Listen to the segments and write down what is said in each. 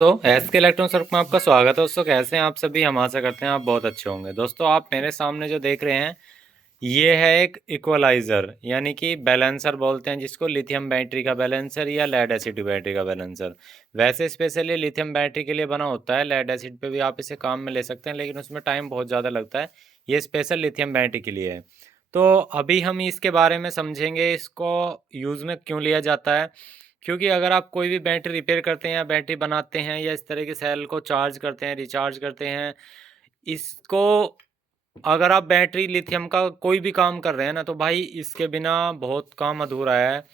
तो एस के electron circle में आपका स्वागत है दोस्तों। कैसे हैं आप सभी? हम आशा करते हैं आप बहुत अच्छे होंगे। दोस्तों आप मेरे सामने जो देख रहे हैं ये है एक इक्वलाइज़र, यानी कि बैलेंसर बोलते हैं जिसको, लिथियम बैटरी का बैलेंसर या लेड एसिड बैटरी का बैलेंसर। वैसे स्पेशली लिथियम बैटरी के लिए बना होता है, लेड एसिड पे भी आप इसे काम में ले सकते हैं लेकिन उसमें टाइम बहुत ज़्यादा लगता है। ये स्पेशल लिथियम बैटरी के लिए है। तो अभी हम इसके बारे में समझेंगे, इसको यूज़ में क्यों लिया जाता है। क्योंकि अगर आप कोई भी बैटरी रिपेयर करते हैं या बैटरी बनाते हैं या इस तरह के सेल को चार्ज करते हैं, रिचार्ज करते हैं, इसको अगर आप बैटरी लिथियम का कोई भी काम कर रहे हैं ना, तो भाई इसके बिना बहुत काम अधूरा है।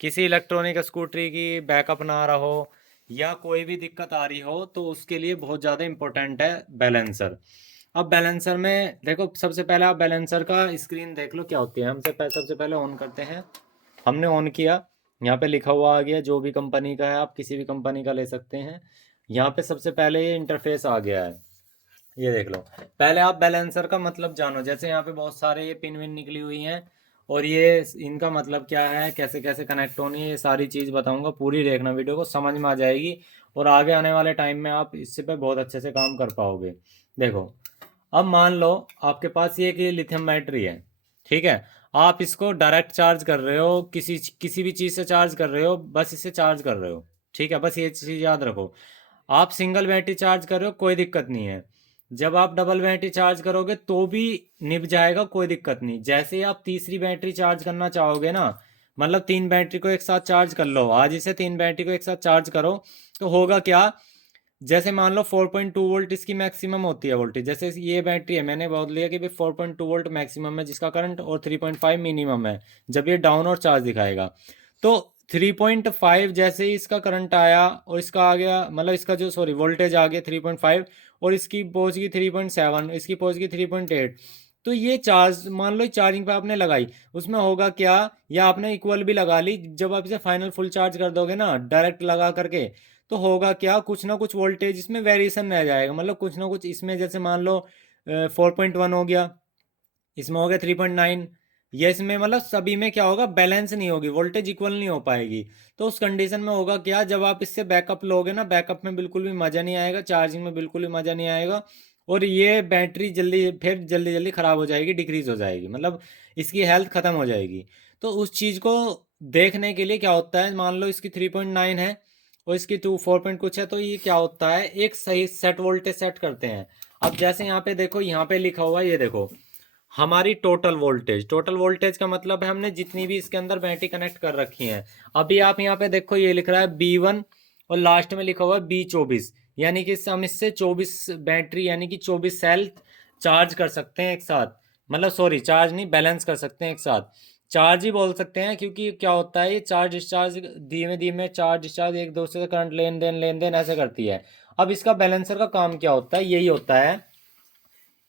किसी इलेक्ट्रॉनिक स्कूटरी की बैकअप ना आ रहा हो या कोई भी दिक्कत आ रही हो तो उसके लिए बहुत ज़्यादा इम्पोर्टेंट है बैलेंसर। अब बैलेंसर में देखो, सबसे पहले आप बैलेंसर का स्क्रीन देख लो क्या होती है। सबसे पहले ऑन करते हैं। हमने ऑन किया, यहाँ पे लिखा हुआ आ गया जो भी कंपनी का है, आप किसी भी कंपनी का ले सकते हैं। यहाँ पे सबसे पहले ये इंटरफेस आ गया है, ये देख लो। पहले आप बैलेंसर का मतलब जानो। जैसे यहाँ पे बहुत सारे ये पिन विन निकली हुई हैं और ये इनका मतलब क्या है, कैसे कैसे कनेक्ट होनी है, ये सारी चीज़ बताऊंगा। पूरी देखना वीडियो को, समझ में आ जाएगी और आगे आने वाले टाइम में आप इससे पे बहुत अच्छे से काम कर पाओगे। देखो, अब मान लो आपके पास ये एक ये लिथियम बैटरी है, ठीक है। आप इसको डायरेक्ट चार्ज कर रहे हो, किसी किसी भी चीज़ से चार्ज कर रहे हो, बस इसे चार्ज कर रहे हो, ठीक है। बस ये चीज़ याद रखो। आप सिंगल बैटरी चार्ज कर रहे हो, कोई दिक्कत नहीं है। जब आप डबल बैटरी चार्ज करोगे तो भी निभ जाएगा, कोई दिक्कत नहीं। जैसे ही आप तीसरी बैटरी चार्ज करना चाहोगे ना, मतलब तीन बैटरी को एक साथ चार्ज कर लो, आज इसे तीन बैटरी को एक साथ चार्ज करो, तो होगा क्या। जैसे मान लो 4.2 वोल्ट इसकी मैक्सिमम होती है वोल्टेज। जैसे ये बैटरी है, मैंने बोल लिया कि भाई 4.2 वोल्ट मैक्सिमम है जिसका करंट, और 3.5 मिनिमम है जब ये डाउन और चार्ज दिखाएगा। तो 3.5 जैसे ही इसका करंट आया और इसका आ गया, मतलब इसका जो सॉरी वोल्टेज आ गया 3.5, और इसकी पहुंच गई 3.7, इसकी पहुंच गई 3.8। तो ये चार्ज मान लो चार्जिंग पे आपने लगाई, उसमें होगा क्या, या आपने इक्वल भी लगा ली, जब आप इसे फाइनल फुल चार्ज कर दोगे ना डायरेक्ट लगा करके, तो होगा क्या, कुछ ना कुछ वोल्टेज इसमें वेरिएशन रह जाएगा। मतलब कुछ ना कुछ इसमें, जैसे मान लो 4.1 हो गया, इसमें हो गया 3.9, ये इसमें मतलब सभी में क्या होगा, बैलेंस नहीं होगी, वोल्टेज इक्वल नहीं हो पाएगी। तो उस कंडीशन में होगा क्या, जब आप इससे बैकअप लोगे ना, बैकअप में बिल्कुल भी मज़ा नहीं आएगा, चार्जिंग में बिल्कुल भी मज़ा नहीं आएगा। और ये बैटरी जल्दी जल्दी ख़राब हो जाएगी, डिक्रीज हो जाएगी, मतलब इसकी हेल्थ ख़त्म हो जाएगी। तो उस चीज़ को देखने के लिए क्या होता है, मान लो इसकी 3.9 है और इसकी 4 कुछ है, तो ये क्या होता है, एक सही सेट वोल्टेज सेट करते हैं। अब जैसे यहाँ पे देखो, यहाँ पे लिखा हुआ है, ये देखो, हमारी टोटल वोल्टेज का मतलब है हमने जितनी भी इसके अंदर बैटरी कनेक्ट कर रखी हैं। अभी आप यहाँ पे देखो, ये लिख रहा है B1 और लास्ट में लिखा हुआ है B24, यानी कि हम इससे 24 बैटरी यानी कि 24 सेल चार्ज कर सकते हैं एक साथ। मतलब सॉरी, चार्ज नहीं, बैलेंस कर सकते हैं एक साथ। चार्ज ही बोल सकते हैं, क्योंकि क्या होता है, ये चार्ज डिस्चार्ज धीमे धीमे चार्ज डिस्चार्ज एक दूसरे से करंट लेन देन ऐसे करती है। अब इसका बैलेंसर का काम क्या होता है, यही होता है।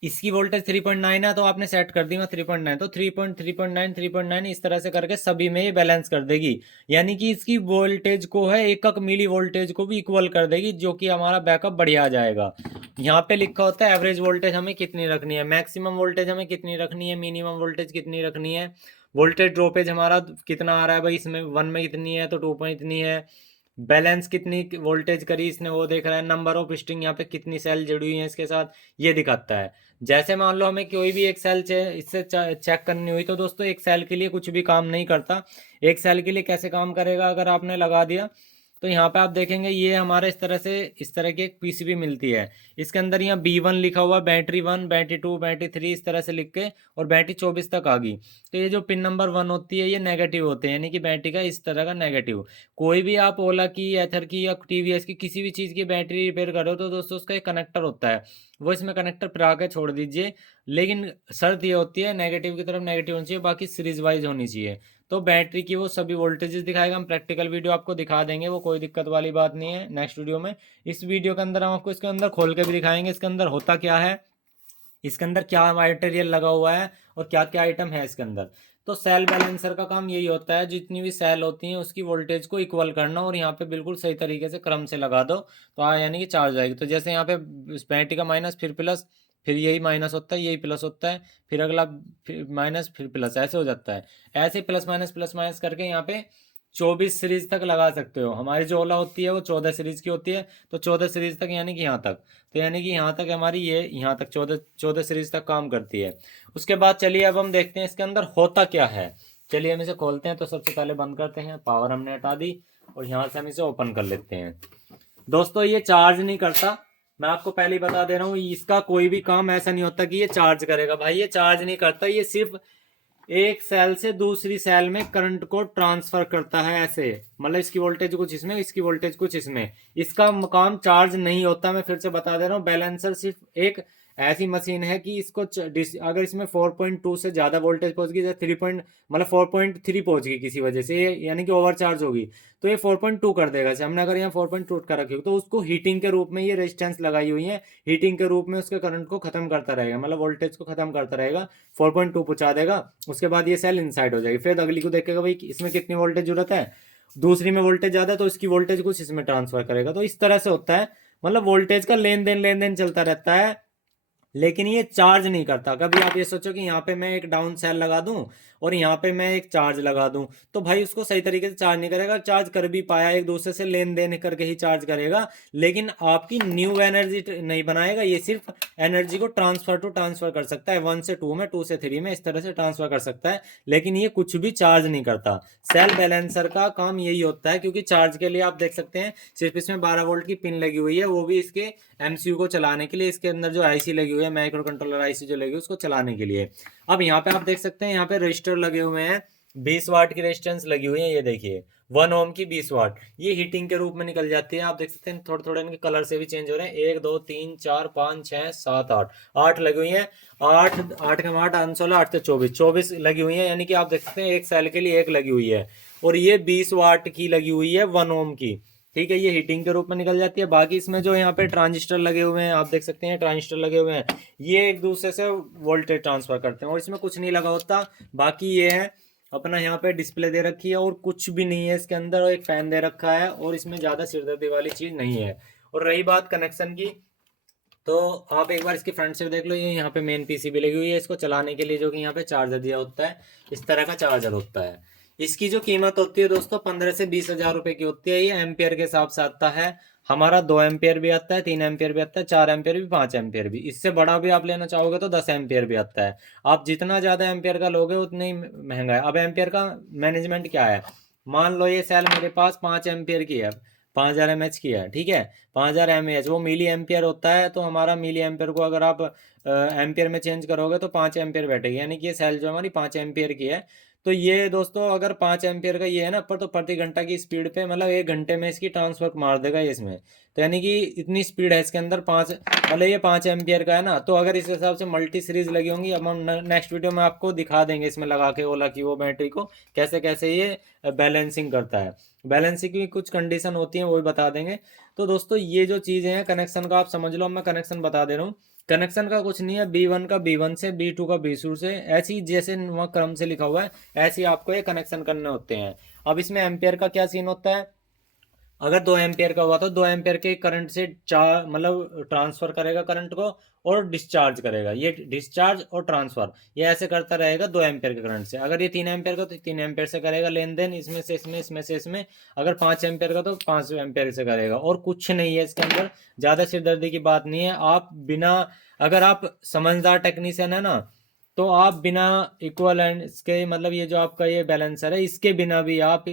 इसकी वोल्टेज 3.9 है तो आपने सेट कर दी मैं 3.9, तो 3.9 इस तरह से करके सभी में ये बैलेंस कर देगी। यानी कि इसकी वोल्टेज को है, एक एक मिली वोल्टेज को भी इक्वल कर देगी, जो कि हमारा बैकअप बढ़िया आ जाएगा। यहाँ पे लिखा होता है एवरेज वोल्टेज हमें कितनी रखनी है, मैक्सिमम वोल्टेज हमें कितनी रखनी है, मिनिमम वोल्टेज कितनी रखनी है, वोल्टेज ड्रॉपेज हमारा कितना आ रहा है भाई, इसमें 1 में कितनी है तो 2 में इतनी है, बैलेंस कितनी वोल्टेज करी इसने वो देख रहा है, नंबर ऑफ स्ट्रिंग यहाँ पे कितनी सेल जुड़ी हुई है इसके साथ, ये दिखाता है। जैसे मान लो हमें कोई भी एक सेल इससे चेक करनी हुई, तो दोस्तों एक सेल के लिए कुछ भी काम नहीं करता। एक सेल के लिए कैसे काम करेगा, अगर आपने लगा दिया तो यहाँ पे आप देखेंगे ये हमारे इस तरह की एक पीसीबी मिलती है। इसके अंदर यहाँ B1 लिखा हुआ, बैटरी 1, बैटरी 2, बैटरी 3 इस तरह से लिख के, और बैटरी 24 तक आ गई। तो ये जो पिन नंबर 1 होती है ये नेगेटिव होते हैं, यानी कि बैटरी का इस तरह का नेगेटिव। कोई भी आप ओला की, एथर की या टीवीएस की किसी भी चीज़ की बैटरी रिपेयर कर रहे हो तो दोस्तों उसका एक कनेक्टर होता है, वो इसमें कनेक्टर फिरा के छोड़ दीजिए। लेकिन शर्त ये होती है, नेगेटिव की तरफ नेगेटिव होनी चाहिए, बाकी सीरीज वाइज होनी चाहिए। तो बैटरी की वो सभी वोल्टेजेस दिखाएगा, हम प्रैक्टिकल वीडियो आपको दिखा देंगे, वो कोई दिक्कत वाली बात नहीं है नेक्स्ट वीडियो में। इस वीडियो के अंदर हम आपको इसके अंदर खोल के भी दिखाएंगे इसके अंदर होता क्या है, इसके अंदर क्या मटेरियल लगा हुआ है और क्या क्या आइटम है इसके अंदर। तो सेल बैलेंसर का काम यही होता है, जितनी भी सेल होती हैं उसकी वोल्टेज को इक्वल करना, और यहाँ पे बिल्कुल सही तरीके से क्रम से लगा दो तो यानी कि चार्ज आएगी। तो जैसे यहाँ पे बैटरी का माइनस फिर प्लस, फिर यही माइनस होता है, यही प्लस होता है, फिर अगला फिर माइनस फिर प्लस, ऐसे हो जाता है। ऐसे प्लस माइनस करके यहाँ पे 24 सीरीज तक लगा सकते हो। हमारी जो ओला होती है वो 14 सीरीज की होती है, तो 14 सीरीज तक यानी कि यहाँ तक, तो यानी कि यहाँ तक हमारी ये यहाँ तक 14 सीरीज तक काम करती है। उसके बाद चलिए अब हम देखते हैं इसके अंदर होता क्या है। चलिए हम इसे खोलते हैं। तो सबसे पहले बंद करते हैं, पावर हमने हटा दी और यहाँ से हम इसे ओपन कर लेते हैं। दोस्तों ये चार्ज नहीं करता, मैं आपको पहले ही बता दे रहा हूँ। इसका कोई भी काम ऐसा नहीं होता कि ये चार्ज करेगा। भाई ये चार्ज नहीं करता, ये सिर्फ एक सेल से दूसरी सेल में करंट को ट्रांसफर करता है ऐसे। मतलब इसकी वोल्टेज कुछ इसमें, इसकी वोल्टेज कुछ इसमें। इसका काम चार्ज नहीं होता। मैं फिर से बता दे रहा हूँ, बैलेंसर सिर्फ एक ऐसी मशीन है कि इसको अगर इसमें 4.2 से ज्यादा वोल्टेज पहुंच गई, 3 मतलब 4.3 पहुंच गई किसी वजह से, यानी कि ओवर चार्ज होगी, तो ये 4.2 कर देगा। हमने अगर यहाँ 4.2 कर रखी हो तो उसको हीटिंग के रूप में ये रेजिस्टेंस लगाई हुई है, हीटिंग के रूप में उसके करंट को खत्म करता रहेगा, मतलब वोल्टेज को खत्म करता रहेगा, 4.2 पहुंचा देगा। उसके बाद ये सेल इनसाइड हो जाएगी। फिर अगली को देखेगा भाई इसमें कितनी वोल्टेज जरूरत है, दूसरी में वोल्टेज ज्यादा है तो इसकी वोल्टेज कुछ इसमें ट्रांसफर करेगा। तो इस तरह से होता है, मतलब वोल्टेज का लेन देन चलता रहता है, लेकिन ये चार्ज नहीं करता। कभी आप ये सोचो कि यहाँ पे मैं एक डाउन सेल लगा दूं और यहाँ पे मैं एक चार्ज लगा दूं, तो भाई उसको सही तरीके से चार्ज नहीं करेगा। चार्ज कर भी पाया, एक दूसरे से लेन देन करके ही चार्ज करेगा, लेकिन आपकी न्यू एनर्जी नहीं बनाएगा। ये सिर्फ एनर्जी को ट्रांसफर कर सकता है, 1 से 2 में, 2 से 3 में, इस तरह से ट्रांसफर कर सकता है, लेकिन ये कुछ भी चार्ज नहीं करता। सेल बैलेंसर का काम यही होता है, क्योंकि चार्ज के लिए आप देख सकते हैं सिर्फ इसमें 12 वोल्ट की पिन लगी हुई है, वो भी इसके एमसीयू को चलाने के लिए। इसके अंदर जो आईसी लगी हुई है, माइक्रो कंट्रोलर आईसी जो लगी हुई है, उसको चलाने के लिए। अब यहाँ पे आप देख सकते हैं, यहाँ पे रजिस्टर लगे हुए हैं, 20 वाट की रेजिस्टेंस लगी हुई है। ये देखिए 1 ओम की 20 वाट, ये हीटिंग के रूप में निकल जाती है। आप देख सकते हैं थोड़े थोड़े इनके कलर से भी चेंज हो रहे हैं। 1 2 3 4 5 6 7 8, 8 लगी हुई है। 8 8 का 8 8 16 8 से 24 लगी हुई है, यानी कि आप देख सकते हैं एक सेल के लिए एक लगी हुई है। और ये 20 वाट की लगी हुई है, 1 ओम की। ठीक है, ये हीटिंग के रूप में निकल जाती है। बाकी इसमें जो यहाँ पे ट्रांजिस्टर लगे हुए हैं, आप देख सकते हैं ट्रांजिस्टर लगे हुए हैं, ये एक दूसरे से वोल्टेज ट्रांसफर करते हैं। और इसमें कुछ नहीं लगा होता। बाकी ये है अपना, यहाँ पे डिस्प्ले दे रखी है और कुछ भी नहीं है इसके अंदर, और एक फैन दे रखा है, और इसमें ज़्यादा सिरदर्दी वाली चीज़ नहीं है। और रही बात कनेक्शन की, तो आप एक बार इसकी फ्रंट से देख लो। ये यहाँ पे मेन पीसीबी लगी हुई है, इसको चलाने के लिए जो कि यहाँ पे चार्जर दिया होता है, इस तरह का चार्जर होता है। इसकी जो कीमत होती है दोस्तों 15 से 20 हजार रुपए की होती है। ये एम्पियर के हिसाब से आता है। हमारा 2 एम्पियर भी आता है, 3 एम्पियर भी आता है, 4 एम्पियर भी, 5 एम्पियर भी। इससे बड़ा भी आप लेना चाहोगे तो 10 एम्पियर भी आता है। आप जितना ज्यादा एम्पियर का लोगे उतने ही महंगा है। अब एम्पियर का मैनेजमेंट क्या है, मान लो ये सेल मेरे पास 5 एम्पियर की है, 5000 mAh की है, ठीक है। 5000 mAh वो मिली एम्पियर होता है, तो हमारा मिली एम्पियर को अगर आप एम्पियर में चेंज करोगे तो 5 एम्पियर बैठेगी, यानी कि ये सेल जो हमारी 5 एम्पियर की है। तो ये दोस्तों अगर 5 एम्पियर का ये है ना, पर तो प्रति घंटा की स्पीड पे, मतलब 1 घंटे में इसकी ट्रांसफर मार देगा ये इसमें। तो यानी कि इतनी स्पीड है इसके अंदर। 5 मतलब ये 5 एम्पियर का है ना, तो अगर इस हिसाब से मल्टी सीरीज लगी होंगी। अब हम नेक्स्ट वीडियो में आपको दिखा देंगे इसमें लगा के ओला की वो बैटरी को कैसे कैसे ये बैलेंसिंग करता है। बैलेंसिंग की कुछ कंडीशन होती है, वो भी बता देंगे। तो दोस्तों ये जो चीज़ें हैं कनेक्शन का, आप समझ लो। मैं कनेक्शन बता दे रहा हूँ। कनेक्शन का कुछ नहीं है, B1 का B1 से, B2 का B2 से, ऐसी जैसे वहाँ क्रम से लिखा हुआ है ऐसे आपको ये कनेक्शन करने होते हैं। अब इसमें एम्पियर का क्या सीन होता है, अगर 2 एम्पियर का हुआ तो 2 एम्पियर के करंट से चार मतलब ट्रांसफर करेगा करंट को, और डिस्चार्ज करेगा। ये डिस्चार्ज और ट्रांसफर ये ऐसे करता रहेगा 2 एम्पियर के करंट से। अगर ये 3 एम्पियर का तो 3 एम्पियर से करेगा लेन देन, इसमें से इसमें, इसमें से इसमें। अगर 5 एम्पियर का तो 5 एम्पियर से करेगा। और कुछ नहीं है इसके अंदर, ज़्यादा सिरदर्दी की बात नहीं है। आप बिना, अगर आप समझदार टेक्नीशियन है ना, तो आप बिना इक्वलेंस के, मतलब ये जो आपका ये बैलेंसर है, इसके बिना भी आप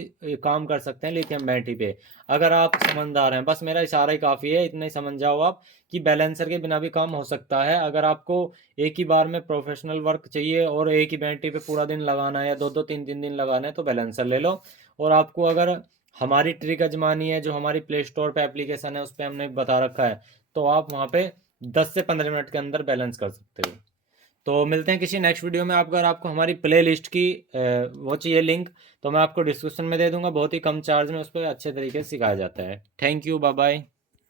काम कर सकते हैं लिथियम बैटरी पे, अगर आप समझदार हैं। बस मेरा इशारा ही काफ़ी है, इतना ही समझ जाओ आप कि बैलेंसर के बिना भी काम हो सकता है। अगर आपको एक ही बार में प्रोफेशनल वर्क चाहिए और एक ही बैटरी पे पूरा दिन लगाना है या 2-2 3 3 दिन लगाना है, तो बैलेंसर ले लो। और आपको अगर हमारी ट्रिक आजमानी है, जो हमारी प्ले स्टोर पे एप्लीकेशन है उस पर हमने बता रखा है, तो आप वहाँ पे 10 से 15 मिनट के अंदर बैलेंस कर सकते हो। तो मिलते हैं किसी नेक्स्ट वीडियो में। अगर आपको हमारी प्ले लिस्ट की वो चाहिए लिंक, तो मैं आपको डिस्क्रिप्शन में दे दूंगा। बहुत ही कम चार्ज में उस पर अच्छे तरीके से सिखाया जाता है। Thank you, bye bye.